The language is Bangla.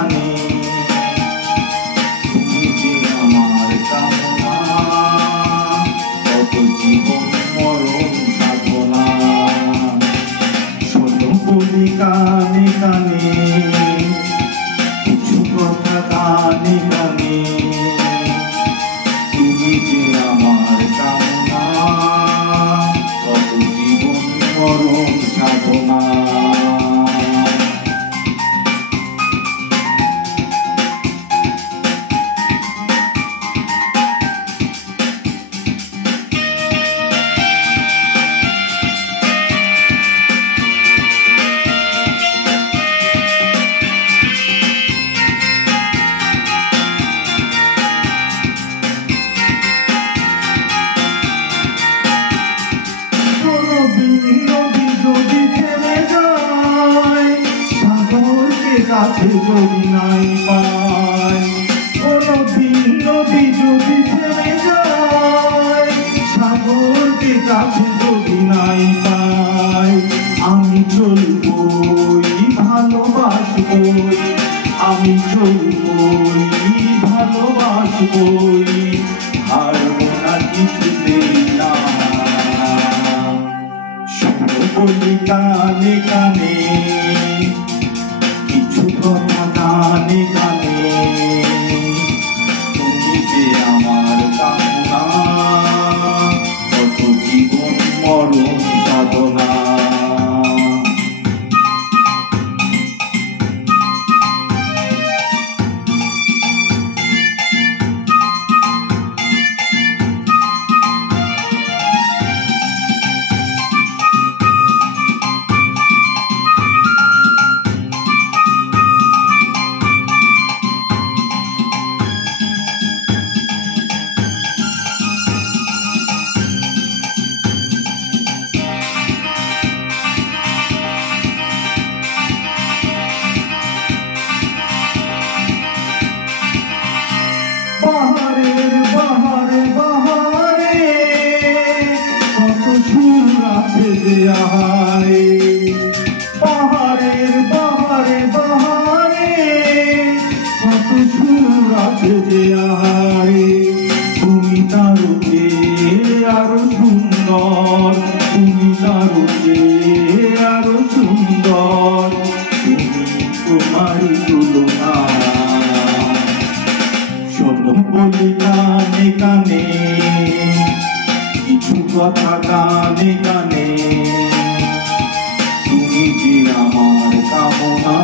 কানে তুমি যে আমার কামনা, কত জীবন মরণ সাধনা। শোনো বলি কানে কানে, কিছু কথা কানে কানে, তুমি যে আমার কামনা, কত জীবন মরণ সাধনা। কাছে যদি নাই পাই, কোনদিন নদী যদি থেমে যায়, সাগরকে কাছে যদি নাই পাই, আমি চলবই ভালোবাসবই, আমি চলবই ভালোবাসবই, হারবো না কিছুতেই না। শোনো বলি কানে কানে, কিছু কথা কানে কানে, তুমি যে আমার কামনা, কত জীবন মরণ সাধনা। বাহারের বাহারে বাহারে, কত সুর আছে যে আহারে, পাহাড়ের বাহারে বাহারে, কত সুর আছে যে আহারে, তুমি তারও চেয়ে আরো সুন্দর, তুমি তারও চেয়ে আরো সুন্দর, তুমি তোমারই তুলনা। শোনো বলি কানে কানে, কিছু কথা কানে কানে, তুমি যে আমার কামনা।